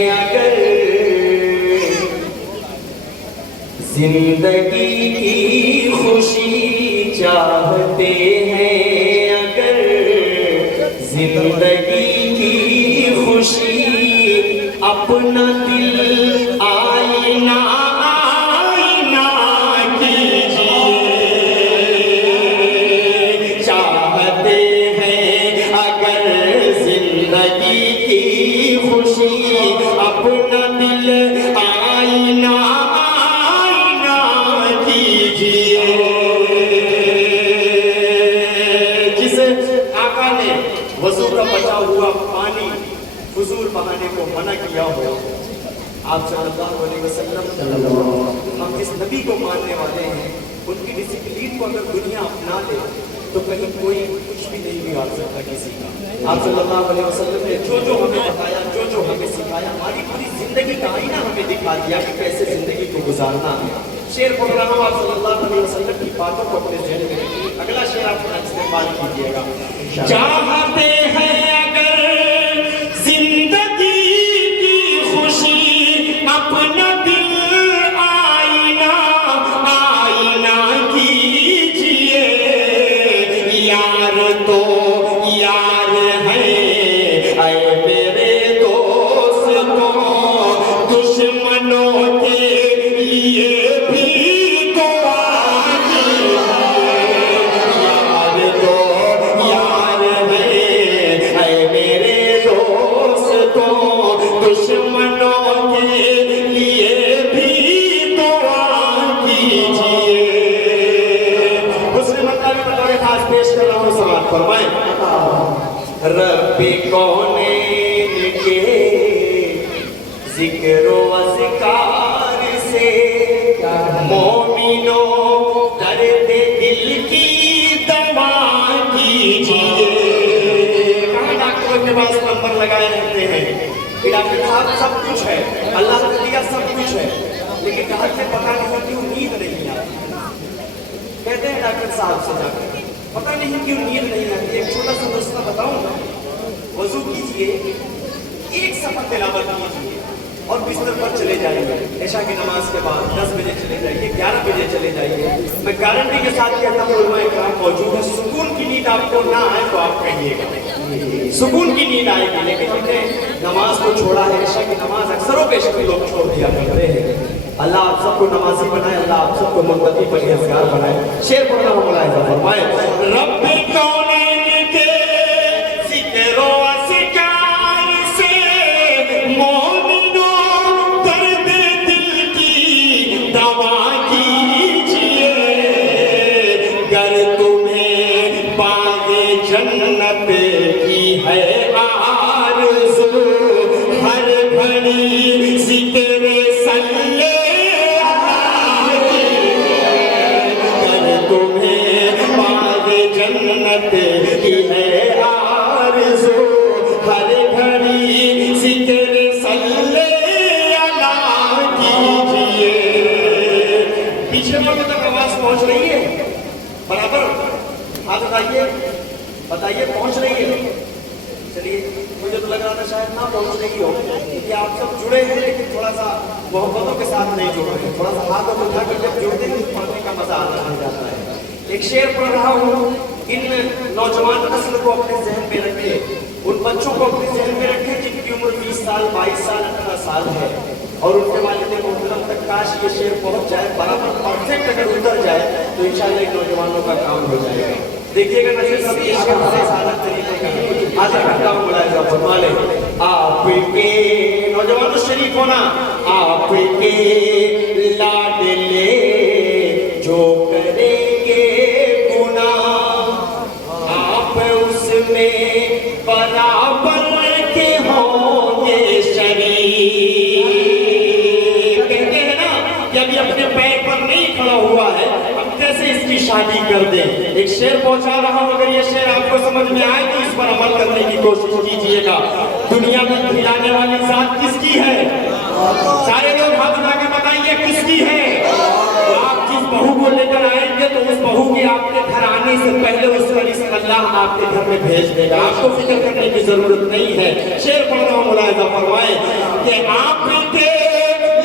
अगर जिंदगी की खुशी चाहते हैं, अगर जिंदगी की खुशी अपना दिल आईना आईना कीजिए। चाहते हैं अगर जिंदगी की खुशी अपना दिल आईना आईना कीजिए। जिस आका ने वजू का बचा हुआ पानी फुजूल बहाने को मना किया हो, आप सल्लल्लाहु अलैहि वसल्लम, हम जिस नबी को मानने वाले हैं, उनकी डिसिप्लिन को अगर दुनिया अपना ले तो कहीं कोई कुछ भी नहीं बिगाड़ सकता किसी का। आप सल्लल्लाहु अलैहि वसल्लम ने जो जो हमें बताया, जो जो हमें सिखाया, हमारी पूरी जिंदगी का आईना हमें दिखा दिया कि कैसे जिंदगी को गुजारना है। शेर पढ़ रहा हूँ, आप सल्लल्लाहु अलैहि वसल्लम की बातों को अपने ज़हन में रखिए। अगला शेर आप इस्तेमाल कीजिएगा। चाहते हैं अगर जिंदगी की खुशी अपना दिल आईना आईना कीजिए। यार तो यार है ऐ मेरे दोस्तों, दुश्मनों के लिए भी दुआ कीजिए। यार तो यार है ऐ मेरे दोस्तों, दुश्मनों के लिए भी दुआ कीजिए। मुस्लिम अल्लाह की बतौर खास पेश कर रहा हूँ, समाअत फरमाएं। रब्बे कौनैन के जिक्र व ज़िकार से मोमिनो दर्द दिल की दवा कीजिए। कहाँ डॉक्टरों के पास नंबर लगाए रहते हैं कि डॉक्टर साहब सब कुछ है, अल्लाह ने दिया सब कुछ है, लेकिन डॉक्टर से पता नहीं क्यों नींद नहीं आती। कहते हैं डॉक्टर साहब से जाकर, पता नहीं क्यों नींद नहीं आती। एक छोटा सा नुस्खा बताऊंगा, वजू कीजिए, एक सफर तिलावत कीजिए और बिस्तर पर चले जाइए। ऐशा की नमाज के बाद 10 बजे चले जाइए, 11 बजे चले जाइए। मैं गारंटी के साथ कहता हूँ, उलमा इकराम मौजूद है, सुकून की नींद आपको ना आए तो आप कहिएगा, सुकून की नींद आएगी। लेकिन हमने नमाज को छोड़ा है, ऐशा की नमाज अक्सरों बेशतर लोग छोड़ दिया करते हैं। अल्लाह आप सबको नमाजी बनाए, अल्लाह आप सबको मुत्तकी परहेज़गार बनाए। शेर पढ़ना हो मुलाहिज़ा फरमाए। रब्बे कौनैन के ज़िक्र व ज़िकार से मोमिनों दर्द दिल की दवा कीजिए। गर तुम्हें बाग़े जन्नत की है आरज़ू, हर घड़ी ज़िक्र सल्ले जन्नत की है आरज़ू, हर घड़ी ज़िक्र सल्ले अला कीजिए। पीछे लोगों तक आवाज पहुंच रही है? बराबर हाथ उठाइए, बताइए पहुंच रही है? चलिए, मुझे तो लग रहा था शायद ना पहुंच रही हो, क्योंकि आप सब जुड़े हैं, लेकिन थोड़ा सा मोहब्बतों के साथ नहीं जुड़ रहे। थोड़ा सा हाथ उठा कर जब जुड़ते हैं तो पढ़ने का मजा आता नहीं जाता है। एक शेर पढ़ रहा हूँ, इन नौजवान नस्ल को अपने जहन में रखें, उन बच्चों को अपने जहन में रखें जिनकी उम्र 20 साल 22 साल 18 साल है, और उनके वालिद मोहतरम तक काश ये शेर पहुंच जाए, बराबर परफेक्ट अगर उतर जाए तो इंशाअल्लाह इन नौजवानों का काम हो जाएगा। देखिएगा नसीब सब ये शेर से सारा तरीके का आधा घंटा मुलाहिज़ा फरमा ले। आपके नौजवानों शरीफ होना, आपके लाडले जो करेंगे गुनाह, आप उसमें बराबर के होंगे शरीक। कहते हैं ना कि अभी अपने पैर पर नहीं खड़ा हुआ है, अब कैसे इसकी शादी कर दे। एक शेर पहुंचा रहा हूं, अगर ये शेर आपको समझ में आए तो इस पर अमल करने की कोशिश कीजिएगा। दुनिया में खिलाने वाली जात किसकी है? सारे लोग हाथ उठा के बताइए किसकी है? आप जिस बहू को लेकर आएंगे तो उस बहू के आपके घर आने से पहले उस फरिश्ता अल्लाह आपके घर में भेज देगा, आपको फिक्र करने की जरूरत नहीं है। शेर पढ़ रहा हूं, मुलाहिजा फरमाए कि आपके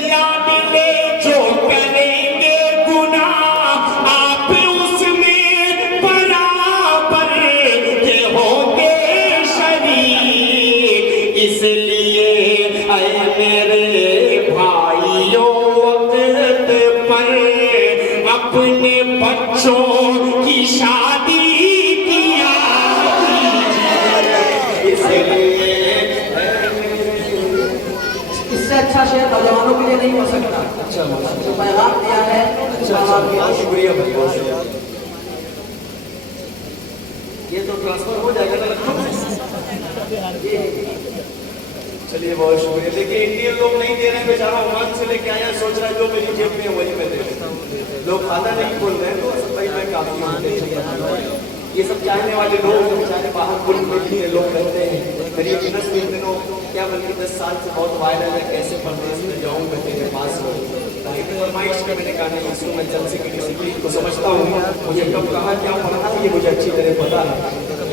लाडले जो करेंगे गुनाह आप उसमें बराबर के होंगे शरीक। इसलिए ऐ मेरे भाइयों वक्त पर अपने बच्चों की शादी किया कीजिए। इसलिए इससे अच्छा शेर नौजवानों के लिए नहीं हो सकता। अच्छा जो पैगाम दिया है, बहुत शुक्रिया। ये तो ट्रांसफर हो जाएगा ना। चलिए बहुत शुक्रिया। देखिए इंडियन लोग नहीं दे रहे हैं, बेचारा ओमान से लेके आया, सोच रहा है जो मेरी जेब में है वही मैं दे देता हूं। लोग खाता नहीं बोल रहे हैं तो भाई मैं काफी हूं। ये सब चाहने वाले लोग बेचारे बाहर मुल्क में भी लोग रहते हैं। मेरी बिजनेस में दिनों क्या बल्कि 10 साल से बहुत वायरल है, कैसे परदेश में जाऊँ मैं तेरे पास हो। लेकिन फरमाइश का मैंने कहा नहीं, इसको मैं जल्द से डिसिप्लिन को समझता हूँ, मुझे कब कहाँ क्या पढ़ना है ये मुझे अच्छी तरह पता है।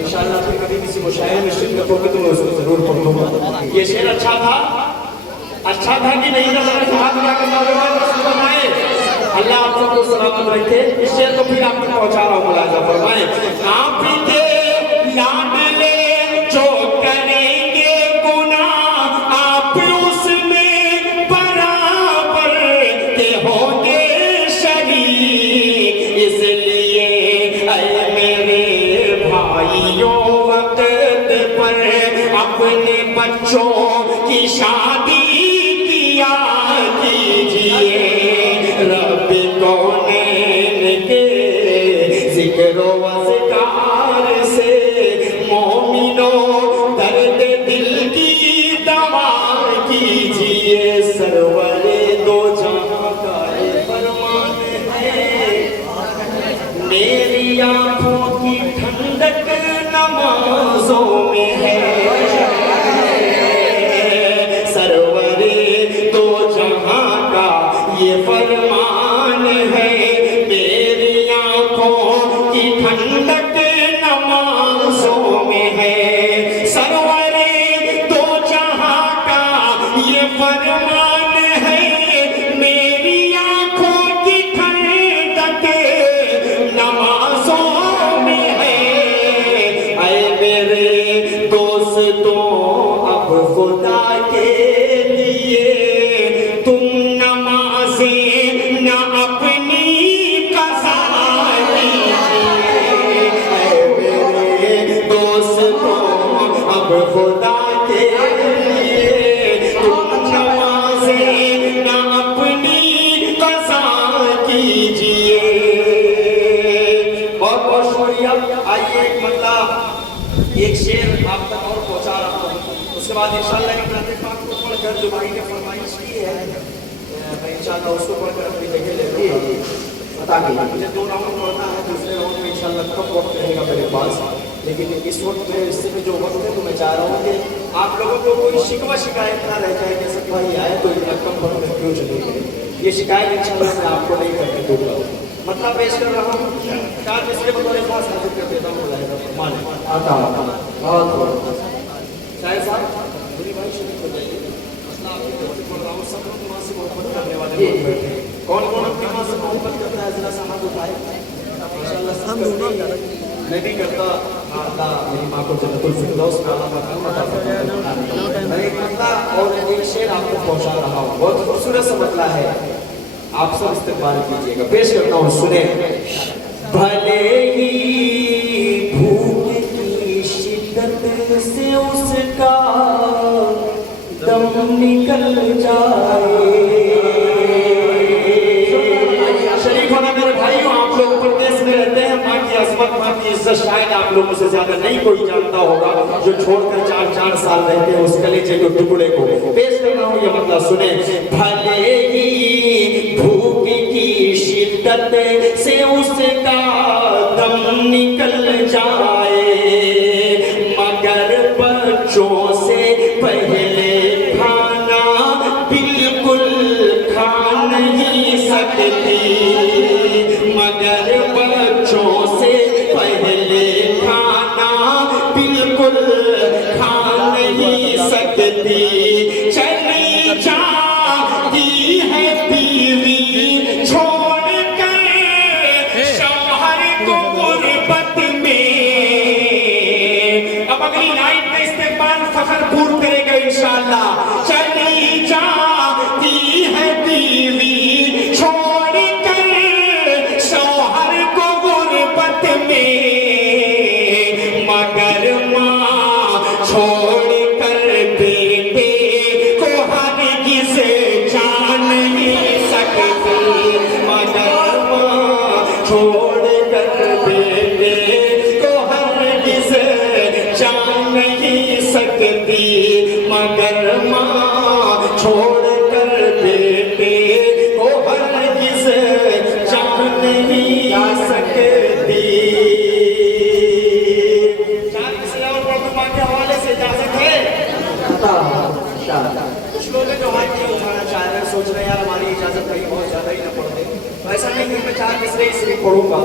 इंशाल्लाह फिर कभी किसी मुशायरे में शिरकत होगी तो मैं उसको जरूर पढ़ूंगा। ये शेर अच्छा था कि नहीं था? हाथ उठाकर नौजवान बनाए। अल्लाह आप सबको सलामत रखे। इस शेर को फिर आपको पहुंचा रहा हूँ, मुलाहिजा फरमाए। आपके लाडले जो करेंगे गुनाह आप उसमें बराबर के होंगे शरीक। इसलिए ऐ मेरे भाइयों वक्त पर अपने बच्चों की शादी किया कीजिए। रब कौनैन के जिक्र व ज़िकार से मोमिनो दर्द दिल की दवा कीजिए। सरवरे दो जहां का ये फरमान है, मेरी आंखों की ठंडक नमाजों में है। सरवरे दो जहां का ये फरमान है, मेरी आंखों की ठंडक नमाजों में है। सरवरे दो जहां का ये फरमान है, मेरी आंखों की ठंडक नमाजों में है। ऐ मेरे दोस्तों अब खुदा के लिए तुम नमाज़ें न अपनी क़ज़ा कीजिए। ऐ मेरे दोस्तों अब खुदा के लिए तुम नमाज़ें न अपनी क़ज़ा कीजिए। बहुत बहुत शुक्रिया। आइए एक मतलब एक शेर आप तक और पहुंचा रहा हूँ, उसके बाद इंशाल्लाह एक नाते पाक को पढ़कर जो भाई ने फरमाइश की है मैं इंशाल्लाह उसको पढ़कर अपनी जगह लेती हूँ। बता के मुझे 2 राउंड पढ़ना है, दूसरे राउंड में इंशाल्लाह कब वक्त रहेगा मेरे पास, लेकिन इस वक्त में इससे में जो वक्त है तो मैं चाह रहा हूँ कि आप लोगों को कोई शिकवा शिकायत ना रह जाए कि सब भाई आए तो इतना कम वक्त में क्यों चले गए। ये शिकायत इंशाल्लाह मैं आपको नहीं करने दूंगा। मतलब पेश कर रहा हूँ, चार इसके बतौर पास हाजिर कर देता हूँ। आता बहुत शायद साहब बुरी भाई शुरू हो जाइए। मसला आपके बच्चे पढ़ रहा हूँ, सब लोग माँ से मोहब्बत करने वाले लोग बैठे हैं। कौन कौन अपनी माँ से मोहब्बत करता है जरा सा हाथ उठाए। मैं भी करता। अल्लाह मेरी माँ को जन्नतुल फिरदौस में आला मकाम अता फरमाए। मैं एक मतलब और एक शेर आपको पहुँचा रहा हूँ, बहुत खूबसूरत सा मतला है, आप सब इस्तेमाल कीजिएगा। पेश करता हूँ, सुने। भले ही भूख की शिद्दत से उसका दम निकल जाए। शरीफ होना मेरे भाइयों, आप लोग प्रदेश में रहते हैं, माँ की अज़मत माँ की इज्जत शायद आप लोगों से ज्यादा नहीं कोई जानता होगा, जो छोड़कर 4-4 साल रहते हैं उस कलेजे के टुकड़े को। पेश कर रहा हूँ ये मतलब सुने। भले ही भूख की शिद्दत से उसका दम निकल जाए, मगर बच्चों से पहले खाना बिल्कुल खा नहीं सकती, मगर छोड़ कर बेटे को हरगिज़ जान नहीं आ सकती। चार मिसरे और पढ़ दूं मां के हवाले से, इजाजत है? कुछ लोग हैं जो हाथ नहीं उठाना चाह रहे हैं, सोच रहे हैं यार हमारी इजाजत कहीं बहुत ज्यादा ही न पड़ दे। ऐसा नहीं है, मैं चार मिसरे इसलिए पढ़ूंगा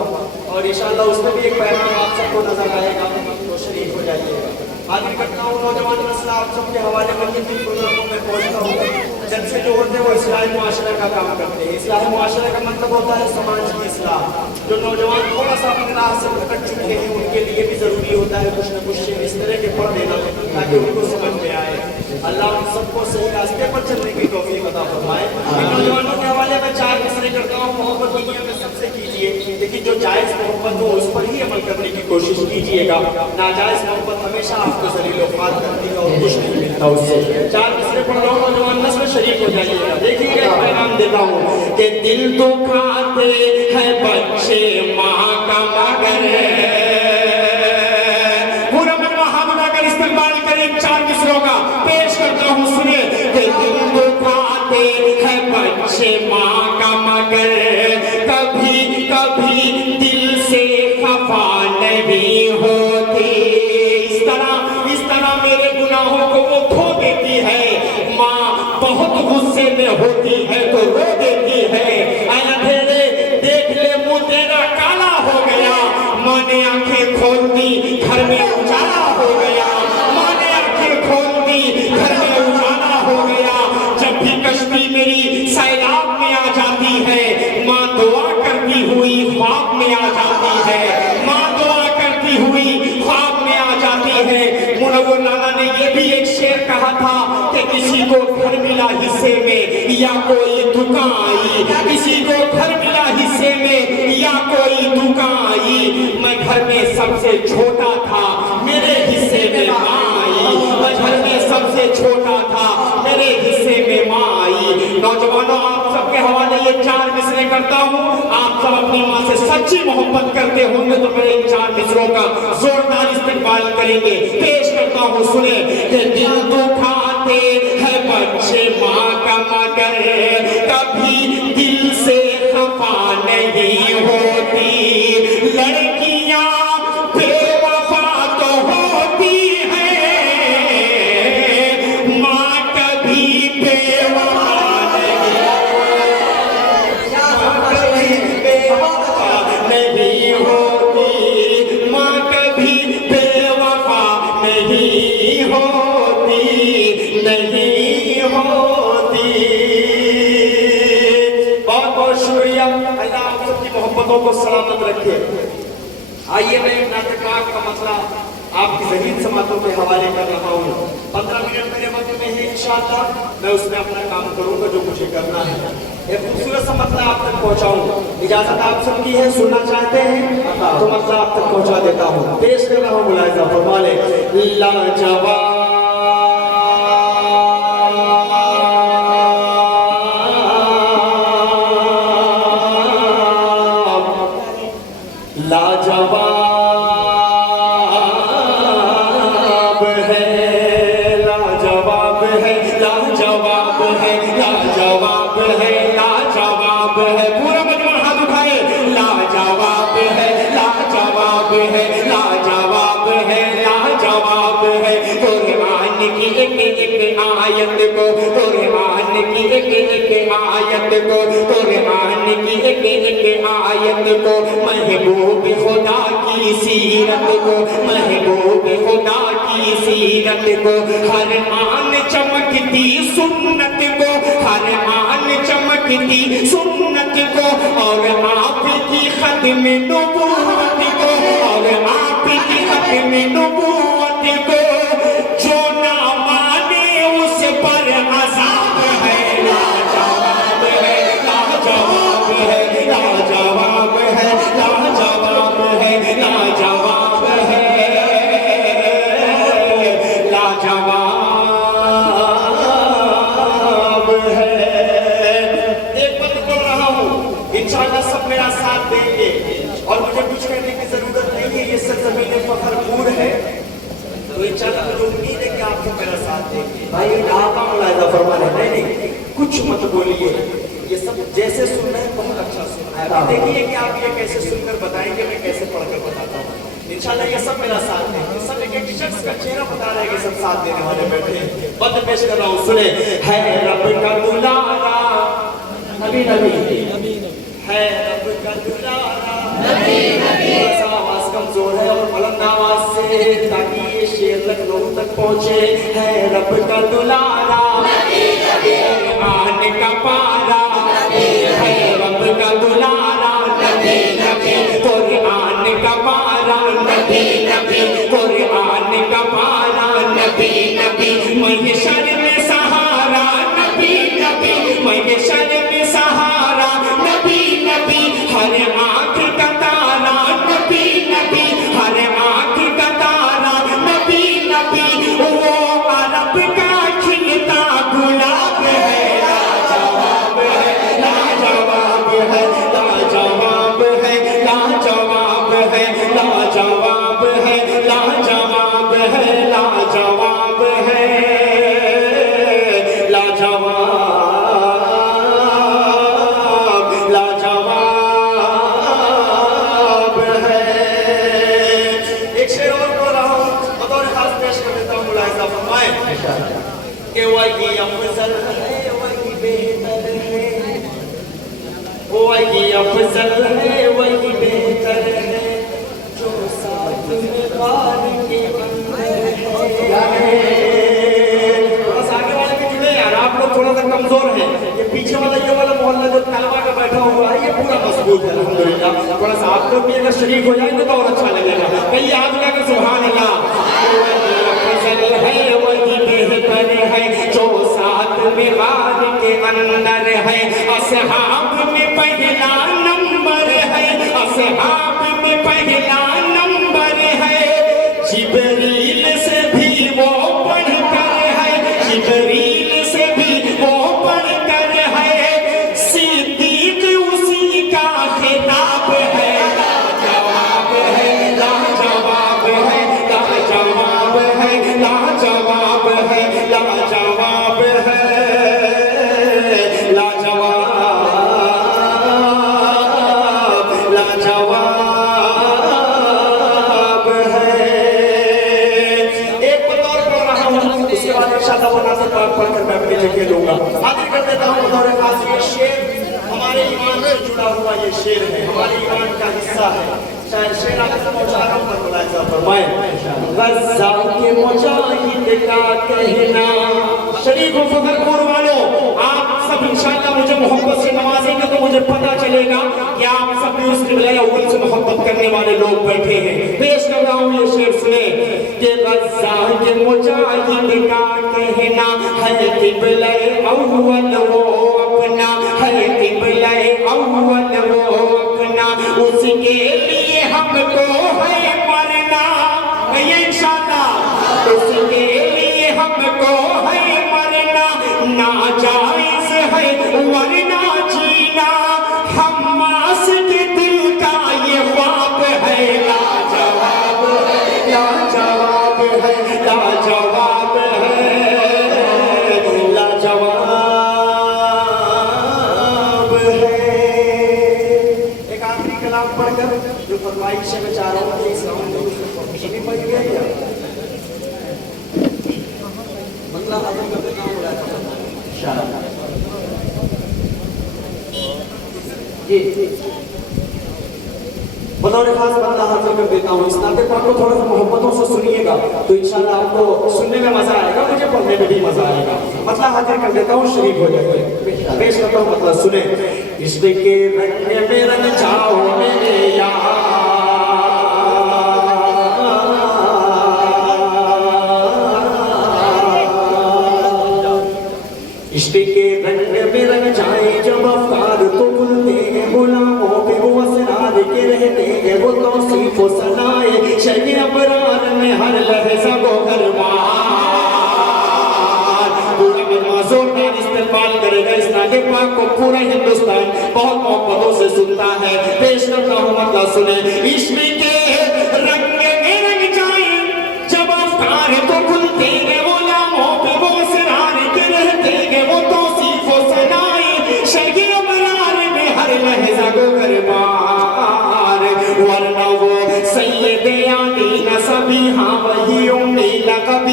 और इंशाल्लाह उसमें भी एक पैगाम आप सबको नजर आएगा, तो शरीक हो जाइएगा। हाजिर करता हूँ नौजवान नस्ल आप सबके हवाले में जिन प्रोग्रामों में पहुँचता हूँ, जलसे जो होते हैं वो इस्लाह मुआशरा का काम करते हैं। इस्लाह मुआशरा का मतलब होता है समाज की इस्लाह। जो नौजवान थोड़ा सा अपने राह से भटक चुके हैं उनके लिए भी जरूरी होता है कुछ न कुछ इस तरह के पढ़ देना ताकि उनको समझ में आए। अल्लाह हम सबको सही रास्ते पर चलने की तौफीक अता फरमाए। नौजवानों के हवाले में चार मिसरे करता हूँ। मोहब्बत दुनिया में सबसे कीजिए, लेकिन जो जायज़ मोहब्बत हो उस पर ही अमल करने की कोशिश कीजिएगा। नाजायज़ मोहब्बत हमेशा आपको ज़लील-ओ-फ़ात करती है और कुछ नहीं मिलता उससे। चार मिसरे पढ़ रहा हूँ, नौजवान नस्ल शरीक हो जाइएगा। देखिएगा एक पैगाम देता हूँ कि दिल तो खाते हैं बच्चे माँ का मगर, पूरा मनवा हाथ उठाकर इस्तेमाल करें चार मिसरों का पेश करता हूँ, सुने। दिल तो खाते हैं बच्चे माँ का मगर, कभी कभी दिल से खफा नहीं होती। इस तरह मेरे गुनाहों को वो खो देती है। माँ बहुत गुस्से में होती है तो रो देती है। अंधेरे देख ले मुँह तेरा काला हो गया, माँ ने आंखें खोल दी घर में उजाला हो गया। माँ ने आंखें खोल दी घर में उजाला हो गया। जब भी कश्ती मेरी सैलाब में आ जाती है, माँ दुआ करती हुई ख्वाब में आ जाती है। माँ दुआ करती हुई ख्वाब में आ जाती है। मुनव्वर नाना ने ये भी एक शेर कहा था कि किसी को घर मिला हिस्से में या कोई दुकान आई, किसी को घर मिला हिस्से में या कोई दुकान आई। मैं घर में सबसे छोटा था, मेरे हिस्से में माँ आई। मैं घर में सबसे छोटा था, मेरे हिस्से में माँ आई। नौजवानों आप सबके हवाले ये चार मिसरे करता हूँ। आप सब अपनी माँ से सच्ची मोहब्बत करते होंगे तो मेरे इन चार मिसरों का जोरदार इस्तेमाल करेंगे। पेश करता हूँ, सुने। कि दिल दुखाते हैं बच्चे माँ का मगर, कभी दिल से खफा नहीं होती। लड़कियाँ बेवफा तो होती हैं, माँ कभी बेवफा नहीं होती। माँ कभी बेवफा नहीं होती, नहीं होती। बहुत बहुत शुक्रिया। अल्लाह आप सबकी मोहब्बतों को सलामत रखे। आइए मैं नाते पाक का मसला आपकी ज़हीन समातों के हवाले कर रहा हूँ। 15 मिनट मेरे वक्त में है, इंशाअल्लाह मैं उसमें अपना काम करूँगा जो मुझे करना है। एक खूबसूरत सा मसला आप तक पहुँचाऊँ। इजाज़त आप सबकी है, सुनना चाहते हैं तो मसला आप तक पहुँचा देता हूँ। पेश कर रहा हूँ, मुलाहिज़ा फरमा लें। लाजवाब लाजवाब है, लाजवाब है, लाजवाब है, लाजवाब है, लाजवाब है। पूरा मजमा हाथ उठाए। लाजवाब है, लाजवाब है, लाजवाब है, लाजवाब है। कुरान की एक आयत को, कुरान की एक आयत को, कुरान की एक आयत को, महबूब खुदा की सीरत को, महबूब खुदा की सीरत को, हर आन चमकती सुन्नत को, हर आन चमकती सुन्नत को, और आपकी खत्म नबूवत को, और आपकी खत्म नबूवत को, जो ना माने उस पर अज़ाब है। लाजवाब है, लाजवाब है, लाजवाब है, लाजवाब है, लाजवाब है, लाजवाब है। एक बात बोल रहा हूँ, इंशाअल्लाह सब मेरा साथ देंगे और मुझे कुछ कहने की जरूरत नहीं है। ये सरज़मीन फखरपुर है, तो इंशाअल्लाह मुझे उम्मीद है कि आप सब मेरा साथ देंगे। भाई आप मुलाहिज़ा फरमा रहे हैं। नहीं जैसे सुन रहे हैं बहुत अच्छा सुन रहा है। देखिए कि आप ये कैसे सुनकर बताएंगे, मैं कैसे पढ़कर बताता हूँ। इंशाल्लाह ये सब मेरा साथ देंगे। सब एक एक शख्स का चेहरा बता रहे हैं कि सब साथ देने वाले बैठे हैं। बंद पेश कर रहा हूँ, सुने। है रब का दुलारा नबी नबी है, रब का दुलारा नबी नबी। थोड़ा सा आवाज कमजोर है और बुलंद आवाज से, ताकि ये शेर लखनऊ तक पहुंचे। है रब का दुलारा नबी नबी, आने का पारा नबी, है रब का दुलारा नबी नबी, कुरान का पारा नबी नबी, कुरान का पारा नबी नबी, महशर में सहारा नबी नबी, महशर में सहारा नबी नबी, हर आँख का तारा नबी नबी, हर आँख का तारा नबी नबी, वो अरब का खिलता गुलाब है, लाजवाब है, लाजवाब है, लाजवाब है, लाजवाब है, लाजवाब है, लाजवाब है, लाजवाब है, लाजवाब, लाजवाब है। एक शेर और बोल रहा हूँ, बतौर खास पेश कर देता हूँ, मुलाहिजा फरमाएं कि वही अफजल है, वही बेहतर है, वही अफजल है, वही बेहतर है, जो साथ में गार के अंदर है। थोड़ा सा आगे वाले भी जुड़े यार, आप लोग थोड़ा सा कमजोर हैं। ये पीछे वाला ये वाला मोहल्ला जो तलवा का बैठा हुआ है, ये पूरा मजबूत है अल्हम्दुलिल्लाह। थोड़ा सा आप लोग भी अगर शरीक हो जाएंगे तो और अच्छा लगेगा। कहीं याद लगा सुभान अल्लाह। वही अफजल है, वही बेहतर है, जो साथ में गार के अंदर है, असहाब में पहला नंबर है, असहाब में पहला नंबर है, जिब्रील से भी वो बढ़कर है, जिब्रील से भी वो बढ़कर है, सिद्दीक उसी का खिताब है, लाजवाब है, लाजवाब है, लाजवाब है, लाजवाब है, लाजवाब है, लाजवाब, लाजवाब है। एक बतौर पढ़ रहा हूँ, उसके बाद इंशाअल्लाह वो नासिर पाक पढ़कर मैं अपनी जगह लूंगा। हाजिर कर देता हूँ बतौर खास। ये शेर हमारे ईमान से जुड़ा हुआ ये शेर है, हमारे ईमान का हिस्सा है। शायद शेर आपको पहुंचा रहा हूँ, पर मुलाहिजा फरमाएं। गज़ा के मुजाहिद का कहना, शरीफ और फखरपुर वालों, आप सब इंशाअल्लाह मुझे मोहब्बत से नवाजेंगे तो मुझे पता चलेगा कि आप सब भी उस क़िबला अव्वल से मोहब्बत करने वाले लोग बैठे हैं। पेश कर रहा हूँ ये शेर, सुने कि गज़ा के मुजाहिद का कहना है, क़िबला अव्वल वो अपना है, क़िबला अव्वल वो अपना, उसके लिए हमको है मरना, ये इंशाअल्लाह उसके लिए हमको है मरना, नाजायज है वरना जीना, हम्मास के दिल का ये ख्वाब है, लाजवाब है, लाजवाब है, लाजवाब है, लाजवाब है। एक आखिरी कलाम पढ़कर जो फरमाइश है, मैं चाह रहा हूँ कि इस राउंड में उसको भी पढ़ गया बंगला आजम का नाम बुलाया इंशाअल्लाह जी। बतौर खास बंदा हाजिर कर देता हूँ। इस नाते पाक को थोड़ा सा मोहब्बतों से सुनिएगा तो इंशाअल्लाह आपको सुनने में मजा आएगा, मुझे पढ़ने में भी मजा आएगा। मतलब हाजिर कर देता हूँ, शरीक हो जाइए। पेश करता हूँ, मतलब सुने। इश्क के रंग में रंग जाओ मेरे यार, इश्क के रंग में रंग जाए जब अफकार तो खुलते हैं, गुलामों पे वो असरार के रहते हैं, वो तौसीफ व सनाए शर्य अबरार में हर लहज़ा को गरमार। पूरा मजमा जोरदार इस्तेमाल करेगा। इस नाते पाक को पूरा हिंदुस्तान बहुत मोहब्बतों से सुनता है। पेश करता हूँ, मतलब सुने। इश्क के रंग में रंग जाए जब अफकार तो खुलते हैं, गुलामों पे वो असरार के रहते हैं, वो तौसीफ व सनाए शर्य अबरार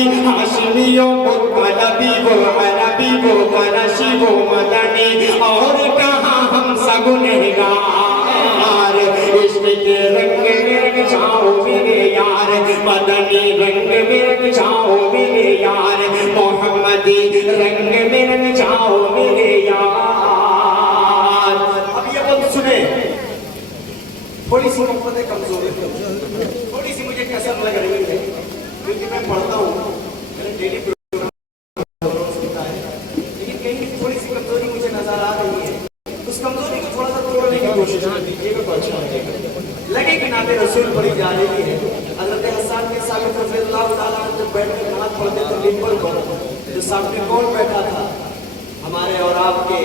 बनी हाशमियों मुत्तलबी वो अरबी वो करशी वो मदनी और कहाँ हम सब गुनहगार। इश्क के रंग में रंग जाओ मेरे यार, मदनी रंग में रंग जाओ मेरे यार, मोहम्मदी रंग में रंग जाओ मेरे यार। अब ये बात सुने, थोड़ी सी मोहब्बतें कमजोर है, थोड़ी सी मुझे कसर लग रही है, क्योंकि मैं पढ़ता हूँ, मैंने डेली प्रोग्राम सुनता है, लेकिन कहीं थोड़ी सी कमजोरी मुझे नजर आ रही है। उस कमजोरी को थोड़ा सा तोड़ने की कोशिश कीजिएगा तो अच्छा लगे कि नाते रसूल पढ़ी जा रही है। हज़रत हसन के साबित रज़ियल्लाहु ताला अन्हु जब बैठ कर नमाज पढ़ते थे मिंबर पर, तो सामने कौन बैठा था? हमारे और आपके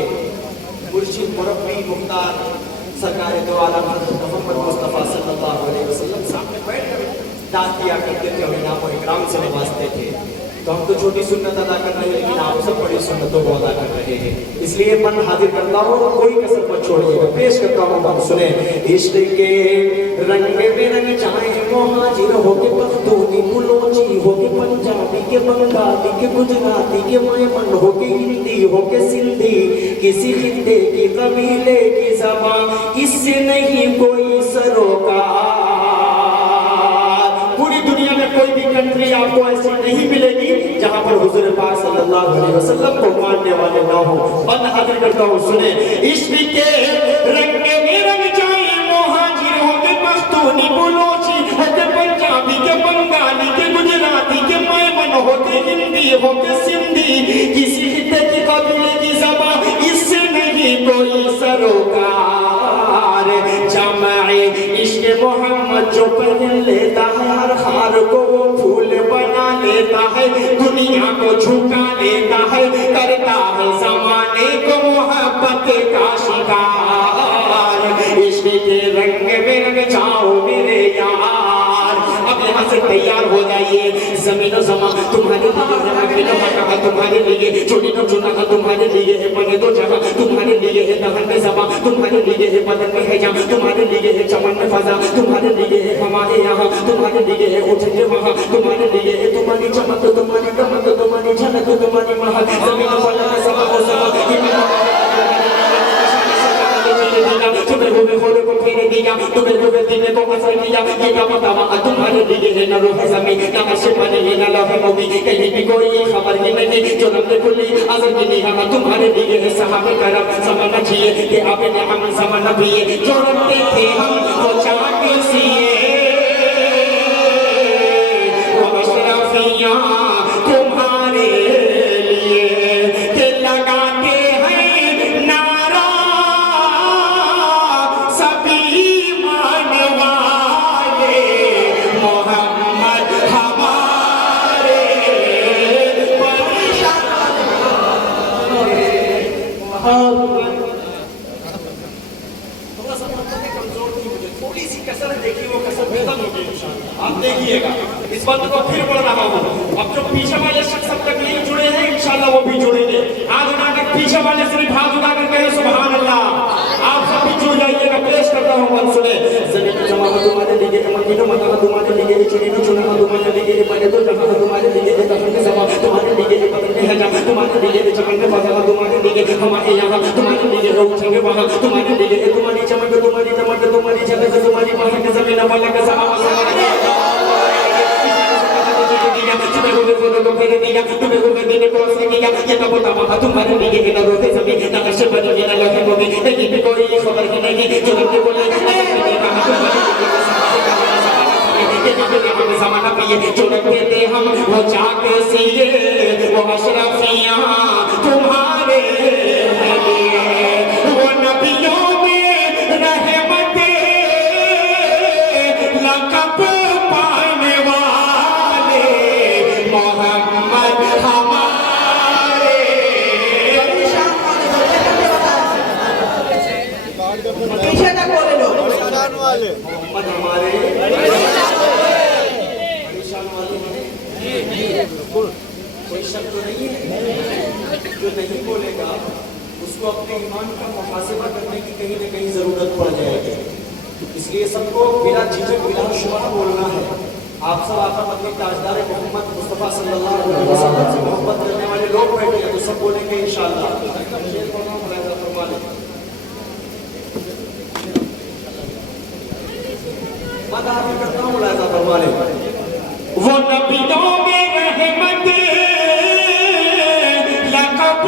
मुर्शिद मुरब्बी मुख्तार सरकार दो आलम मोहम्मद मुस्तफ़ा सल्लल्लाहु अलैहि वसल्लम सामने बैठकर दाद किया करते थे और इनाम और इकराम से नवाजते थे। तो हम तो छोटी सुन्नत अदा कर रहे हैं, लेकिन आप सब बड़ी सुन्नतों को अदा कर रहे हैं, इसलिए मन हाजिर करता हूँ, कोई कसर मत छोड़िएगा। पेश करता हूँ, हम सुने। इश्क के रंग में रंग जाए मोहाजिर हो के पख्तूनी बुलोची हो के पंजाबी के बंगाली के गुजराती के मेमन हो के हिंदी हो के सिंधी, किसी खिंदे की कबीले की ज़बान इससे नहीं कोई सरोकार। पूरी दुनिया में कोई भी कंट्री आपको ऐसी नहीं मिलेगी जहां पर हुजूर पाक सल्लल्लाहु अलैहि वसल्लम को मानने वाले ना हो। बंद हाजिर करता हूं, सुने। इश्क के रंग में रंग जाए मोहाजिर हो के पश्तूनी बुलोची हो के पंजाबी के बंगाली के गुजराती के मेमन हो के हिंदी हो के सिंधी, किसी खित्ते की कबीले की ज़बान इससे नहीं कोई सरोकार। जमाए इश्क मोहम्मद जो पहन लेता है हर हार को वो फूल बना लेता है, दुनिया को झुका लेता है, करता है ज़माने को मोहब्बत का शिकार। इश्क के रंग में रंग जाओ मेरे यार। अब यहाँ से तैयार हो जाइए। ज़मीनो ज़मा तुम्हारे लिए है, मकीनो मकान तुम्हारे लिए, चुनी तो चुना तुम्हारे लिए है, बने तो जहाँ तुम्हारे लिए है, दहन में ज़मा तुम्हारे लिए है, बदन में है जहाँ तुम्हारे लिए है, चमन में फ़ज़ा तुम्हारे लिए है, हमारे यहाँ तुम्हारे लिए है, उठेंगे वहाँ तुम्हारे लिए है, तुम्हारी चमक तुम्हारी कमक तुम्हारी झलक तुम्हारी महक, ज़मीनो फलक समा को समा तुम्हें हुए होने को फेरे दिया, तुम्हें हुए दिने को असर किया, ये काम तुम्हारे लिए है, न रोह ज़मीन न अर्श बने न लौहे मोबी, कहीं भी कोई खबर ही नहीं जो रब्बे कुली अज़ल की निगाह तुम्हारे लिए है। सहाबे करम समझना चाहिए कि आपने हम समझना चाहिए, जो रखते थे हम वो चाहते सिए वो अशरफियाँ तुम्हारे लिए के लगाते हैं नारा सभी मानने वाले मोहम्मद हमारे। थोड़ा सा मोहब्बतें कमजोर थी मुझे, थोड़ी सी कसर देखी, वो कसर खत्म हो गई इंशाअल्लाह। आप देखिएगा, इस बात को फिर बोल रहा हूँ। अब जो पीछे वाले शख्स अब तक नहीं जुड़े हैं, इंशाअल्लाह वो भी जुड़ेंगे। हाथ उठा कर पीछे वाले सिर्फ हाथ उठा कर कहें सुभान अल्लाह। आप सब भी जुड़ जाइएगा। पेश करता हूँ, मन सुने। ज़मीन जमा तुम्हारे लिए, मदीना मदीना तुम्हारे लिए, चुनी चुना तुम्हारे लिए, बने तो जहाँ तुम्हारे लिए, दफन में ज़मा तुम्हारे लिए, बदन में है जहाँ तुम्हारे लिए, चमन में फ़ज़ा तुम्हारे लिए, हमारे यहाँ तुम्हारे लिए, उठेंगे वहाँ तुम्हारे लिए, तुम्हारी चमक तुम्हारी चमक तुम्हारी झलक तुम्हारी महक, ज़मीन फलक समा तुम्हें हुए होने को फेरे दिया, तुम्हें हुए दिने को असर किया, ये तब तमाम तुम्हारे लिए है, न रोते ज़मीन न अर्श बने न लौहे मोबी, कहीं भी कोई खबर ही नहीं जो रब्बे कुली अज़ल की निगाह तुम्हारे लिए ज़माना पिए, जो रखते थे हम वो चाके सिए वो अशरफियाँ तुम्हारे लिए, वो नबियों में रहमते लक़ब पाने वाले मोहम्मद हमारे। पीछे तक बोले लो मोहम्मद हमारे कोई शक तो नहीं है, जो नहीं बोलेगा उसको अपने ईमान का मुहासिबा करने की कहीं न कहीं जरूरत पड़ जाएगी। इसलिए सबको बिना झिझक बिला शुबह बोलना है। आप सब आका मदनी ताजदार मोहम्मद मुस्तफ़ा सल्लल्लाहु अलैहि वसल्लम से मोहब्बत करने वाले लोग बैठे हैं तो सब बोलेंगे इंशाअल्लाह। शेर को नाम मुलाहिजा फरमा लें। मदद भी करता हूँ, मुलाहिजा फरमा लें। वो नबियों में रहमत लक़ब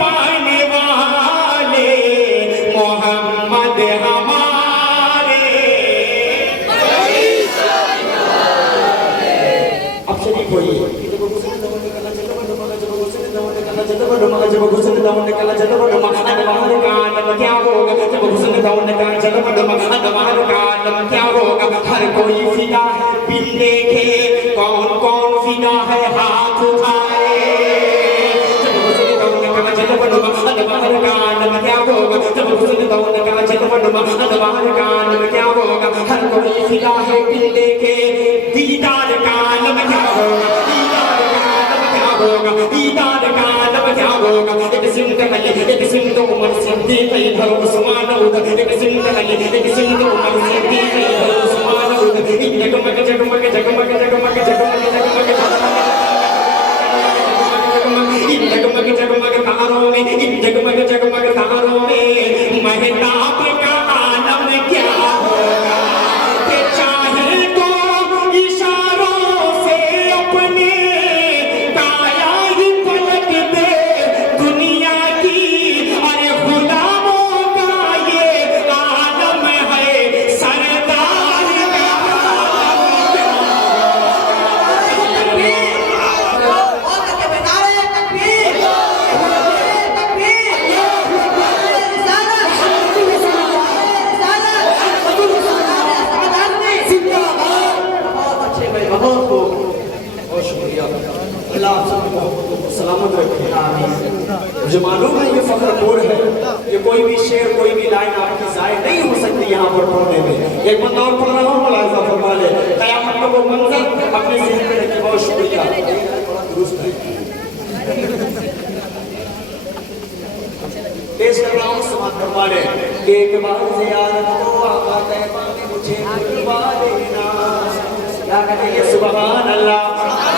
पाने वाले मोहम्मद हमारे। अब शरीफ होइए। क्या होगा जब हुस्न दौलत का जलवा अनवार का आलम क्या होगा। हर कोई फिदा है बिन देखे, कौन कौन फिदा है हाथ उठाए। जब हुस्न दौलत का जलवा अनवार का आलम क्या होगा। जब हुस्न दौलत का जलवा अनवार का आलम क्या होगा। हर कोई फिदा है बिन देखे, दीदार का आलम क्या होगा। दीदार का आलम क्या होगा। दीदार का आलम क्या होगा। एक सिंध अली एक सिंध उमर सिद्दीक़ इधर उस्मान उधर। एक सिंध अली एक सिंध उमर सिद्दीक़ इधर उस्मान उधर। जगमग जगमग जगमग जगमग जगमग जगमग जगमग जगमग तारों में, जगमग जगमग तारों में महताब का आलम क्या होगा। कि चाहे तो इशारों से अपने काया ही पलट दे दुनिया की। अरे गुलामों का ये आलम है, सरदार का अल्लाह आप सबकी मोहब्बत को सलामत रखे। मुझे मालूम है ये फख्रपूर है, ये कोई भी शेर कोई भी लाइन आपकी जाय नहीं हो सकती यहाँ पर पढ़ने में। एक बंदा और पढ़ रहा हूँ, मुलाहिजा फरमा ले। क़यामत का वो मंजर अपने ज़हन में रखिए। बहुत शुक्रिया। थोड़ा दुरुस्त है। पेश कर रहा हूँ, समात फरमा ले। एक बार ज़ियारत को आका तैयबा ने मुझे बुलवा देना। क्या कहते हैं सुभान अल्लाह।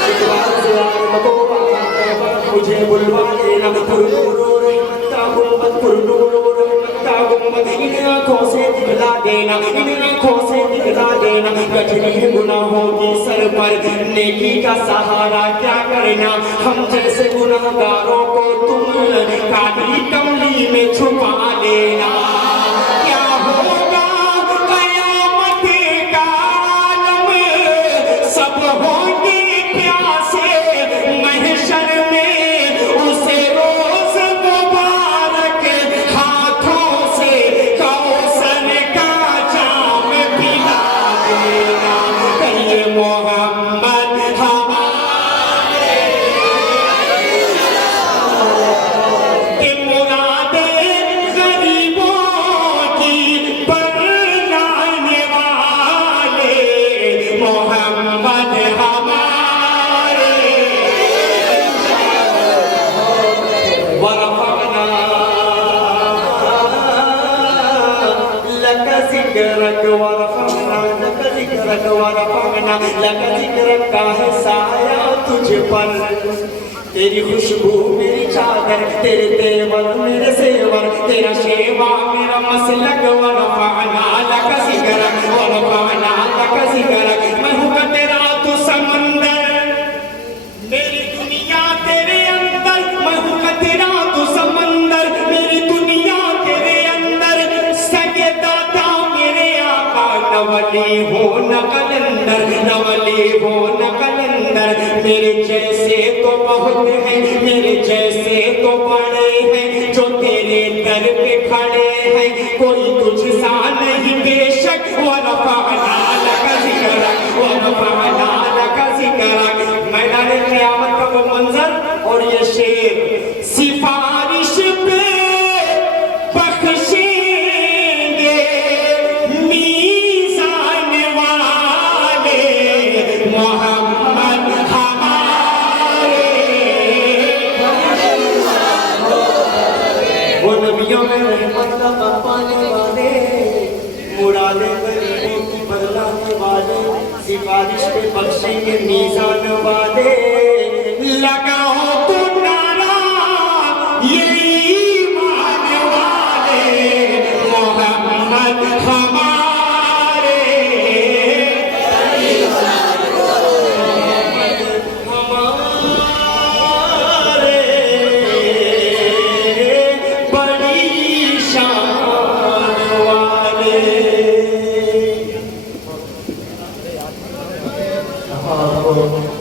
एक बार ज़ियारत को आका तैयबा ने मुझे बुलवा देना। पुरनूर रहमत का गुंबद, पुरनूर रहमत का गुंबद इन आँखों से दिखला देना, इन आँखों से दिखला देना। कठिन गुनाहों की सर पर नेकी का सहारा क्या करना। हम जैसे गुनाहगारों को तुम काली कमली में छुपा लेना। क्या होगा क़यामत का आलम, सब होंगे प्यासे महशर में। उसे रोज़ मुबारक हाथों से कौसर का जाम पिला देना। कहिए मोहम्मद हमारे कि मुरादे गरीबों की बरलाने वाले मोहम्मद हमारे। वरफ़अना लक ज़िक्रक वरफ़अना लक ज़िक्रक वरफ़अना लक ज़िक्रक का है साया तुझ पर। तेरी खुशबू मेरी चादर, तेरे तेवर मेरे सेवर, तेरा शेवा मेरा मसलक। वरफ़अना लक ज़िक्रक वरफ़अना लक ज़िक्रक। मैं हूँ का तेरा तू समंदर, मेरी दुनिया तेरे अंदर। मैं हूँ का तेरा तू समंदर, मेरी दुनिया तेरे अंदर। सगे दाता मेरे आका, न वली हो न कलंदर, न वली हो न कलंदर। मेरे जैसे तो बहुत हैं, मेरे जैसे तो बड़े हैं जो तेरे दर पे खड़े हैं। कोई तुझसा नहीं बेशक। वरफ़अना लक ज़िक्रक वरफ़अना लक ज़िक्रक। मैदान क़यामत का वो मंजर और ये शेर। सिफारिश पे बख्शेंगे मीज़ान वाले मोहम्मद हमारे। वो नबियों में रहमत का पाने वाले, मुरादे गरीबों की बदलाने वाले। सिफारिश पे बख्शेंगे मीज़ान वाले। लगाओ तो नारा ये ईमान वाले, मोहम्मद हमारे, हमारे बड़ी शान वाले। हाँ,